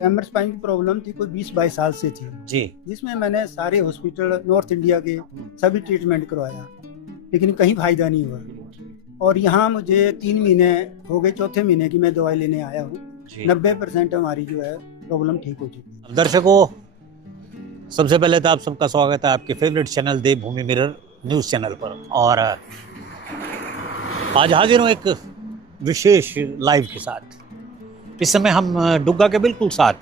कैमर spine की problem थी, कोई 20-22 साल से थी जी। जिसमें मैंने सारे हॉस्पिटल नॉर्थ इंडिया के सभी ट्रीटमेंट करवाया, लेकिन कहीं फायदा नहीं हुआ। और यहाँ मुझे 3 महीने हो गए, चौथे महीने की मैं दवाई लेने आया हूँ। 90% हमारी जो है प्रॉब्लम ठीक हो चुकी है। दर्शकों, सबसे पहले तो आप सबका स्वागत है आपके फेवरेट चैनल देवभूमि मिरर न्यूज चैनल पर। और आज हाजिर हूँ एक विशेष लाइव के साथ। इस समय हम डुग्गा के बिल्कुल साथ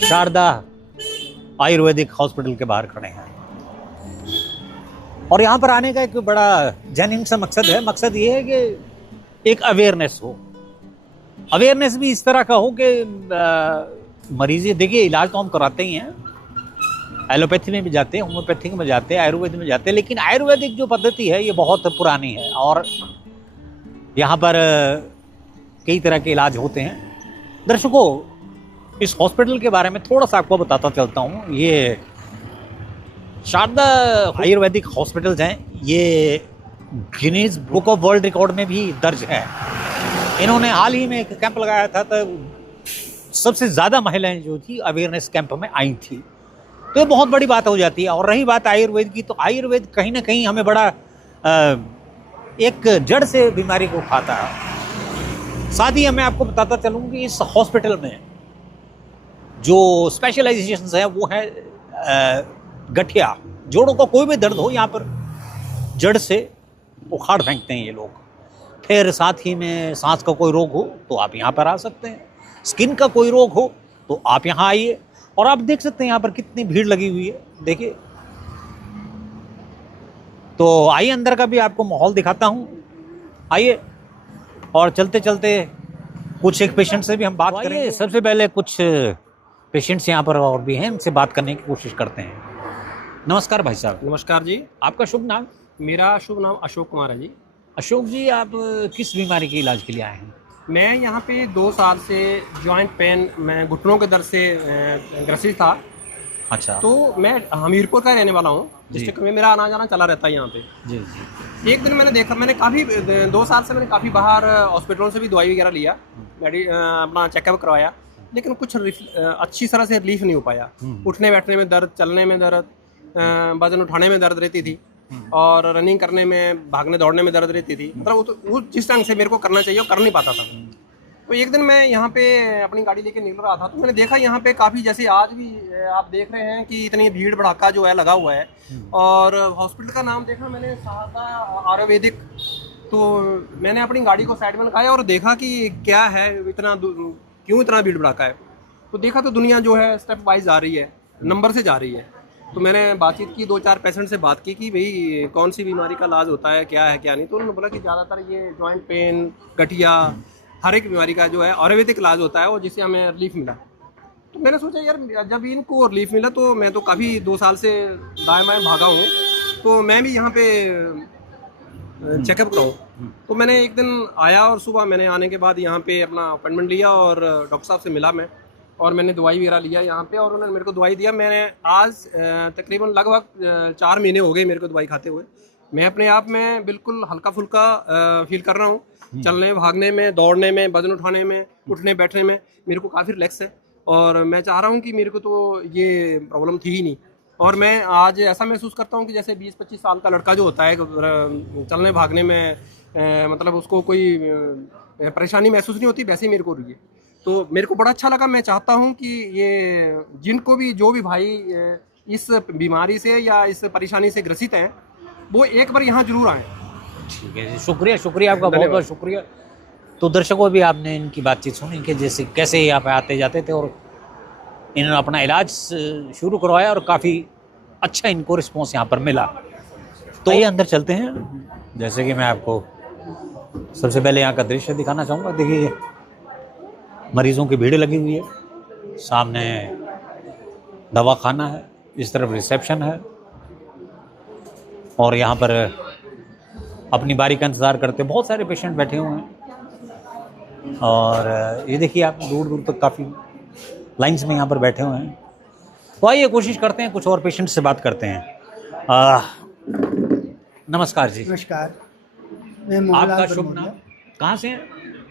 शारदा आयुर्वेदिक हॉस्पिटल के बाहर खड़े हैं। और यहाँ पर आने का एक बड़ा जेन्युइन सा मकसद है। मकसद ये है कि एक अवेयरनेस हो। अवेयरनेस भी इस तरह का हो कि मरीज, देखिए इलाज तो हम कराते ही हैं, एलोपैथी में भी जाते हैं, होम्योपैथिक में जाते हैं, आयुर्वेद में जाते हैं, लेकिन आयुर्वेदिक जो पद्धति है ये बहुत पुरानी है और यहाँ पर कई तरह के इलाज होते हैं। दर्शकों, इस हॉस्पिटल के बारे में थोड़ा सा आपको बताता चलता हूँ। ये शारदा आयुर्वेदिक हॉस्पिटल्स हैं, ये Guinness book of world record में भी दर्ज है। इन्होंने हाल ही में एक कैंप लगाया था, तो सबसे ज़्यादा महिलाएं जो थी अवेयरनेस कैंप में आई थी, तो ये बहुत बड़ी बात हो जाती है। और रही बात आयुर्वेद की, तो आयुर्वेद कहीं ना कहीं हमें बड़ा एक जड़ से बीमारी को उठाता है। साथ ही मैं आपको बताता चलूँ कि इस हॉस्पिटल में जो स्पेशलाइजेशन है वो है गठिया, जोड़ों का कोई भी दर्द हो यहाँ पर जड़ से उखाड़ फेंकते हैं ये लोग। फिर साथ ही में सांस का कोई रोग हो तो आप यहाँ पर आ सकते हैं, स्किन का कोई रोग हो तो आप यहाँ आइए। और आप देख सकते हैं यहाँ पर कितनी भीड़ लगी हुई है, देखिए। तो आइए अंदर का भी आपको माहौल दिखाता हूँ, आइए। और चलते चलते कुछ एक पेशेंट से भी हम बात करेंगे। सबसे पहले कुछ पेशेंट्स यहाँ पर और भी हैं, उनसे बात करने की कोशिश करते हैं। नमस्कार भाई साहब। नमस्कार जी। आपका शुभ नाम? मेरा शुभ नाम अशोक कुमार है जी। अशोक जी, आप किस बीमारी के इलाज के लिए आए हैं? मैं यहाँ पे 2 साल से जॉइंट पेन, मैं घुटनों के दर्द से ग्रसित था। अच्छा। तो मैं हमीरपुर का रहने वाला हूँ। डिस्ट्रिक्ट में मेरा आना जाना चला रहता है यहाँ पे। जी जी। एक दिन मैंने देखा, मैंने काफ़ी 2 साल से मैंने काफ़ी बाहर हॉस्पिटलों से भी दवाई वगैरह लिया, अपना चेकअप करवाया, लेकिन कुछ अच्छी तरह से रिलीफ नहीं हो पाया। उठने बैठने में दर्द, चलने में दर्द, वजन उठाने में दर्द रहती थी, और रनिंग करने में, भागने दौड़ने में दर्द रहती थी। मतलब वो जिस ढंग से मेरे को करना चाहिए वो कर नहीं पाता था। तो एक दिन मैं यहाँ पे अपनी गाड़ी लेके निकल रहा था, तो मैंने देखा यहाँ पे काफ़ी, जैसे आज भी आप देख रहे हैं कि इतनी भीड़ भड़ाका जो है लगा हुआ है। और हॉस्पिटल का नाम देखा मैंने, शारदा आयुर्वेदिक। तो मैंने अपनी गाड़ी को साइड में लगाया और देखा कि क्या है, क्यों इतना भीड़ भड़ाका है। तो देखा तो दुनिया जो है स्टेप वाइज जा रही है, नंबर से जा रही है। तो मैंने बातचीत की, 2-4 पेशेंट से बात की कि भाई कौन सी बीमारी का इलाज होता है, क्या है क्या नहीं। तो उन्होंने बोला कि ज़्यादातर ये जॉइंट पेन, गठिया, हर एक बीमारी का जो है आयुर्वेदिक इलाज होता है, और जिससे हमें रिलीफ मिला। तो मैंने सोचा यार, जब इनको रिलीफ मिला तो मैं तो काफ़ी 2 साल से दाएँ बाएँ भागा हूँ, तो मैं भी यहाँ पे चेकअप कराऊँ। तो मैंने एक दिन आया और सुबह मैंने आने के बाद यहाँ पे अपना अपॉइंटमेंट लिया और डॉक्टर साहब से मिला मैं, और मैंने दवाई वगैरह लिया यहाँ पे, और उन्होंने मेरे को दवाई दिया। मैंने आज तकरीबन लगभग 4 महीने हो गए मेरे को दवाई खाते हुए। मैं अपने आप में बिल्कुल हल्का फुल्का फील कर रहा हूँ। चलने, भागने में, दौड़ने में, वजन उठाने में, उठने बैठने में मेरे को काफ़ी रिलैक्स है। और मैं चाह रहा हूँ कि मेरे को तो ये प्रॉब्लम थी ही नहीं, और मैं आज ऐसा महसूस करता हूँ कि जैसे 20-25 साल का लड़का जो होता है, चलने भागने में मतलब उसको कोई परेशानी महसूस नहीं होती, वैसे ही मेरे को रही है। तो मेरे को बड़ा अच्छा लगा। मैं चाहता हूं कि ये जिनको भी, जो भी भाई इस बीमारी से या इस परेशानी से ग्रसित हैं, वो एक बार यहाँ जरूर आएँ। ठीक है जी, शुक्रिया, शुक्रिया आपका, बहुत बहुत शुक्रिया। तो दर्शकों, भी आपने इनकी बातचीत सुनी कि जैसे कैसे यहाँ पे आते जाते थे, और इन्होंने अपना इलाज शुरू करवाया और काफ़ी अच्छा इनको रिस्पॉन्स यहाँ पर मिला। तो ये अंदर चलते हैं। जैसे कि मैं आपको सबसे पहले यहाँ का दृश्य दिखाना चाहूँगा। देखिए, मरीजों की भीड़ लगी हुई है, सामने दवाखाना है, इस तरफ रिसेप्शन है, और यहाँ पर अपनी बारी का इंतज़ार करते बहुत सारे पेशेंट बैठे हुए हैं। और ये देखिए, आप दूर दूर तक काफ़ी लाइंस में यहाँ पर बैठे हुए हैं। तो आइए कोशिश करते हैं, कुछ और पेशेंट से बात करते हैं। नमस्कार जी। नमस्कार, मैं आपका शुभ नाम? कहाँ से हैं?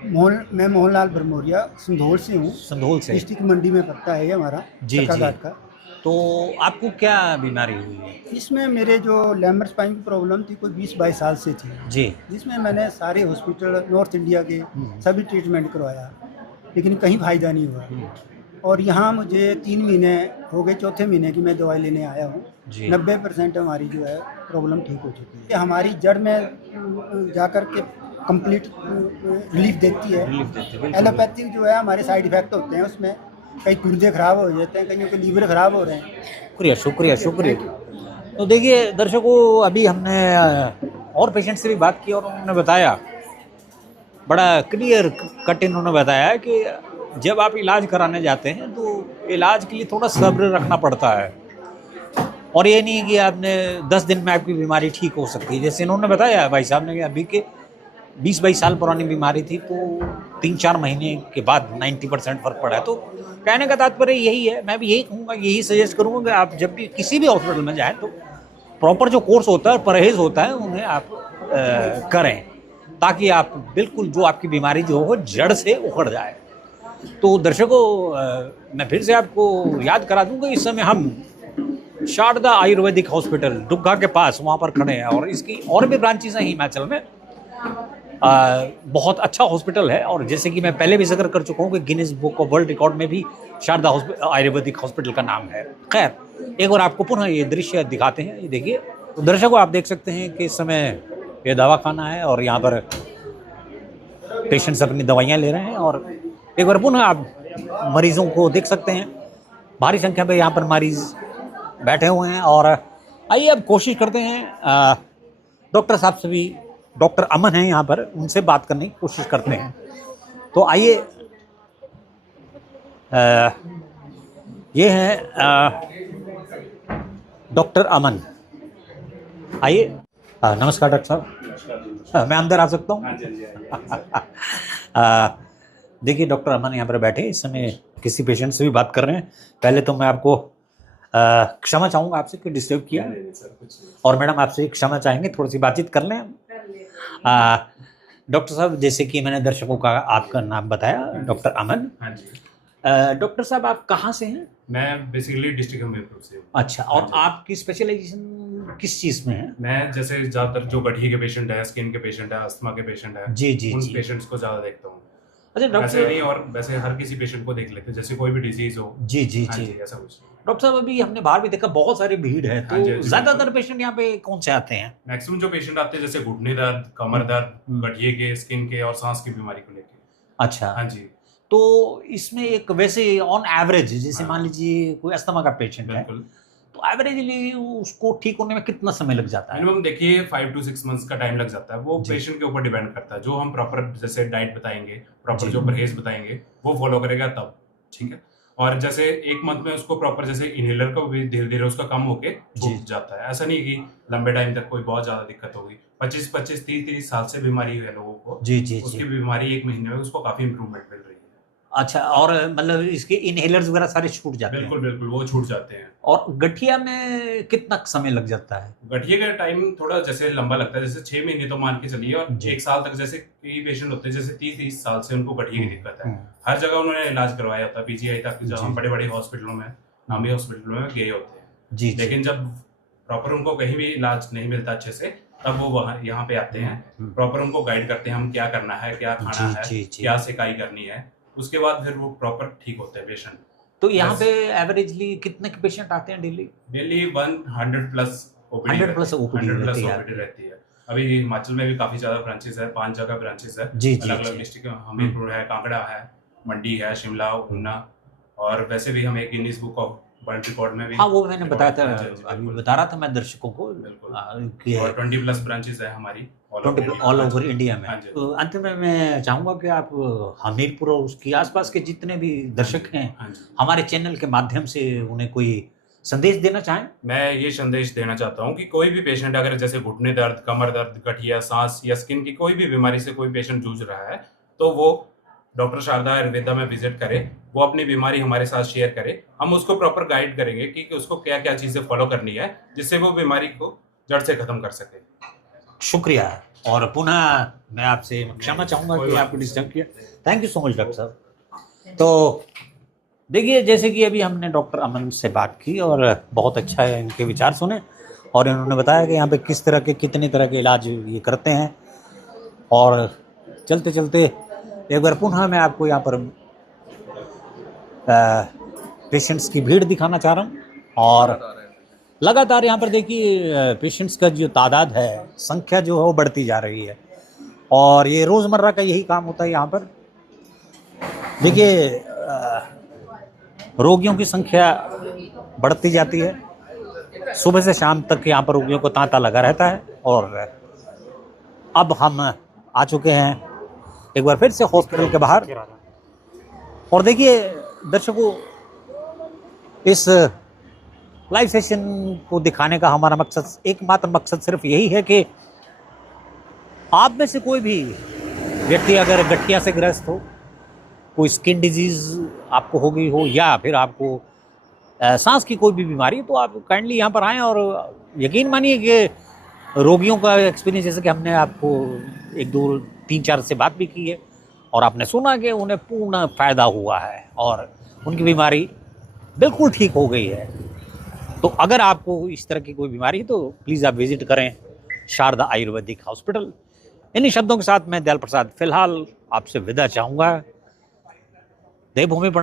मैं मोहनलाल भरमौरिया संधोल से हूँ। संधोल से। डिस्ट्रिक्ट मंडी में पड़ता है ये हमारा जी चक्का जी। घाट का। तो आपको क्या बीमारी हुई है? इसमें मेरे जो लैम्बर स्पाइन की प्रॉब्लम थी कोई 20-22 साल से थी जी। जिसमें मैंने सारे हॉस्पिटल नॉर्थ इंडिया के सभी ट्रीटमेंट करवाया, लेकिन कहीं फ़ायदा नहीं हुआ। और यहाँ मुझे 3 महीने हो गए, चौथे महीने की मैं दवाई लेने आया हूँ। 90% हमारी जो है प्रॉब्लम ठीक हो चुकी है। हमारी जड़ में जाकर के कंप्लीट रिलीफ देती है। एलोपैथिक जो है हमारे साइड इफेक्ट होते हैं, उसमें कई गुर्दे खराब हो जाते हैं, कईयों के लीवर खराब हो रहे हैं। शुक्रिया। तो देखिए दर्शकों, अभी हमने और पेशेंट से भी बात की और उन्होंने बताया, बड़ा क्लियर कट इन्होंने बताया कि जब आप इलाज कराने जाते हैं तो इलाज के लिए थोड़ा सब्र रखना पड़ता है, और ये नहीं कि आपने 10 दिन में आपकी बीमारी ठीक हो सकती है। जैसे इन्होंने बताया भाई साहब ने कि अभी के 20-22 साल पुरानी बीमारी थी, तो 3-4 महीने के बाद 90% फर्क पड़ा है। तो कहने का तात्पर्य यही है, मैं भी यही कहूँगा, यही सजेस्ट करूँगा कि आप जब भी किसी भी हॉस्पिटल में जाएँ तो प्रॉपर जो कोर्स होता है और परहेज़ होता है उन्हें आप करें, ताकि आप बिल्कुल जो आपकी बीमारी जो हो जड़ से उखड़ जाए। तो दर्शकों, मैं फिर से आपको याद करा दूंगा, इस समय हम शारदा आयुर्वेदिक हॉस्पिटल दुग्गा के पास वहाँ पर खड़े हैं, और इसकी और भी ब्रांचेस हैं हिमाचल में। बहुत अच्छा हॉस्पिटल है, और जैसे कि मैं पहले भी जिक्र कर चुका हूँ कि Guinness book of world record में भी शारदा आयुर्वेदिक हॉस्पिटल का नाम है। खैर, एक बार आपको पुनः ये दृश्य दिखाते हैं। ये देखिए, तो दर्शकों आप देख सकते हैं कि इस समय ये दवाखाना है और यहाँ पर पेशेंट्स अपनी दवाइयाँ ले रहे हैं, और एक बार पुनः आप मरीजों को देख सकते हैं। भारी संख्या में यहाँ पर मरीज बैठे हुए हैं, और आइए अब कोशिश करते हैं डॉक्टर साहब से भी, डॉक्टर अमन हैं यहाँ पर, उनसे बात करने की कोशिश करते हैं। तो आइए, ये है डॉक्टर अमन। आइए, नमस्कार डॉक्टर साहब, मैं अंदर आ सकता हूँ? देखिए डॉक्टर अमन यहाँ पर बैठे, इस समय किसी पेशेंट से भी बात कर रहे हैं। पहले तो मैं आपको क्षमा चाहूँगा आपसे कि डिस्टर्ब किया, और मैडम आपसे क्षमा चाहेंगे, थोड़ी सी बातचीत कर लें। डॉक्टर साहब, जैसे कि मैंने दर्शकों का आपका नाम बताया, डॉक्टर अमन। हाँ जी। डॉक्टर साहब आप कहाँ से हैं? मैं बेसिकली डिस्ट्रिक्ट हमीरपुर से हूँ। अच्छा, और आपकी स्पेशलाइजेशन किस चीज़ में है? मैं जैसे ज़्यादातर जो गठिए के पेशेंट है, स्किन के पेशेंट है, अस्थमा के पेशेंट है, जी उन पेशेंट्स को ज़्यादा देखता हूँ। अच्छा वैसे डॉक्टर, नहीं, और वैसे हर किसी पेशेंट को देख लेते हैं, जैसे कोई भी डिजीज हो। जी, ऐसा कुछ। डॉक्टर साहब, अभी हमने बाहर भी देखा बहुत सारी भीड़ है, हाँ जी, तो ज़्यादातर पेशेंट यहाँ पे कौन से आते हैं? मैक्सिमम जो पेशेंट आते हैं जैसे घुटने दर्द, कमर दर्द, गठिए के, स्किन के और सांस की बीमारी को लेकर। अच्छा, हाँ जी। तो इसमें एक वैसे ऑन एवरेज, जैसे मान लीजिए कोई अस्थमा का पेशेंट है, तो एवरेजली उसको ठीक होने में कितना समय लग जाता है? मिनिमम देखिए 5 to 6 मंथ्स का टाइम लग जाता है। वो पेशेंट के ऊपर डिपेंड करता है। जो हम प्रॉपर जैसे डाइट बताएंगे, प्रॉपर जो परहेज बताएंगे, वो फॉलो करेगा तब ठीक है। और जैसे 1 मंथ में उसको प्रॉपर जैसे इनहेलर का भी धीरे धीरे उसका कम होके छूट जाता है। ऐसा नहीं कि लंबे टाइम तक कोई बहुत ज्यादा दिक्कत होगी। 25, 30 साल से बीमारी है लोगों को, उसकी बीमारी 1 महीने में उसको काफी इंप्रूवमेंट मिल रही है। अच्छा, और मतलब इसके इनहेलर्स वगैरह सारे छूट जाते हैं? बिल्कुल वो छूट जाते हैं। और गठिया में कितना समय लग जाता है? गठिया का टाइम थोड़ा जैसे लंबा लगता है, जैसे 6 महीने तो मान के चलिए, और 1 साल तक। जैसे कई पेशेंट होते हैं जैसे 30 साल से उनको गठिया की दिक्कत है, हर जगह उन्होंने इलाज करवाया होता है, पीजीआई तक, जब हम बड़े बड़े हॉस्पिटलों में, नामी हॉस्पिटलों में गए होते हैं। लेकिन जब प्रॉपर उनको कहीं भी इलाज नहीं मिलता अच्छे से, तब वो वहाँ यहाँ पे आते हैं, प्रॉपर उनको गाइड करते हैं हम क्या करना है, क्या खाना है, क्या सिकाई करनी है, उसके बाद फिर वो प्रॉपर ठीक होते हैं पेशेंट। तो यहाँ पे एवरेजली कितने पेशेंट आते हैं डेली? 100 प्लस ओपीडी रहती है। अभी हिमाचल में भी काफी ज्यादा ब्रांचेस है, 5 जगह ब्रांचेस है, अलग-अलग डिस्ट्रिक्ट में। हमीरपुर है, कांगड़ा है, मंडी है, शिमला, ऊना, और वैसे भी हम एक Guinness book of world record में भी। हाँ, वो मैंने बताया था, अभी बता रहा था मैं दर्शकों को। और 20 प्लस ब्रांचेस है हमारी ऑल ओवर इंडिया में। तो अंत में मैं चाहूंगा कि आप हमीरपुर और उसके आसपास के जितने भी दर्शक हैं, हमारे चैनल के माध्यम से उन्हें कोई संदेश देना चाहें। मैं ये संदेश देना चाहता हूँ कि कोई भी पेशेंट अगर जैसे घुटने दर्द, कमर दर्द, गठिया, सांस या स्किन की कोई भी बीमारी से कोई पेशेंट जूझ रहा है, तो वो डॉक्टर शारदा आयुर्वेदा में विजिट करे, वो अपनी बीमारी हमारे साथ शेयर करे। हम उसको प्रॉपर गाइड करेंगे कि उसको क्या क्या चीजें फॉलो करनी है, जिससे वो बीमारी को जड़ से खत्म कर सके। शुक्रिया। और पुनः मैं आपसे क्षमा चाहूंगा कि आपको डिस्टर्ब किया। Thank you so much doctor साहब। तो देखिए, जैसे कि अभी हमने डॉक्टर अमन से बात की और बहुत अच्छा है इनके विचार सुने, और इन्होंने बताया कि यहाँ पे किस तरह के कितने तरह के इलाज ये करते हैं। और चलते चलते एक बार पुनः मैं आपको यहाँ पर पेशेंट्स की भीड़ दिखाना चाह रहा हूँ। और लगातार यहाँ पर देखिए पेशेंट्स का जो तादाद है, संख्या जो है वो बढ़ती जा रही है, और ये रोज़मर्रा का यही काम होता है यहाँ पर। देखिए रोगियों की संख्या बढ़ती जाती है, सुबह से शाम तक यहाँ पर रोगियों को तांता लगा रहता है। और अब हम आ चुके हैं एक बार फिर से हॉस्पिटल के बाहर। और देखिए दर्शकों, इस लाइव सेशन को दिखाने का हमारा मकसद, एकमात्र मकसद सिर्फ यही है कि आप में से कोई भी व्यक्ति अगर गठिया से ग्रस्त हो, कोई स्किन डिजीज़ आपको हो गई हो, या फिर आपको सांस की कोई भी बीमारी, तो आप काइंडली यहाँ पर आएँ। और यकीन मानिए कि रोगियों का एक्सपीरियंस, जैसे कि हमने आपको 1 2 3 4 से बात भी की है, और आपने सुना कि उन्हें पूर्ण फ़ायदा हुआ है और उनकी बीमारी बिल्कुल ठीक हो गई है। तो अगर आपको इस तरह की कोई बीमारी है तो प्लीज़ आप विजिट करें शारदा आयुर्वेदिक हॉस्पिटल। इन्हीं शब्दों के साथ मैं दयाल प्रसाद फिलहाल आपसे विदा चाहूँगा। देवभूमि पर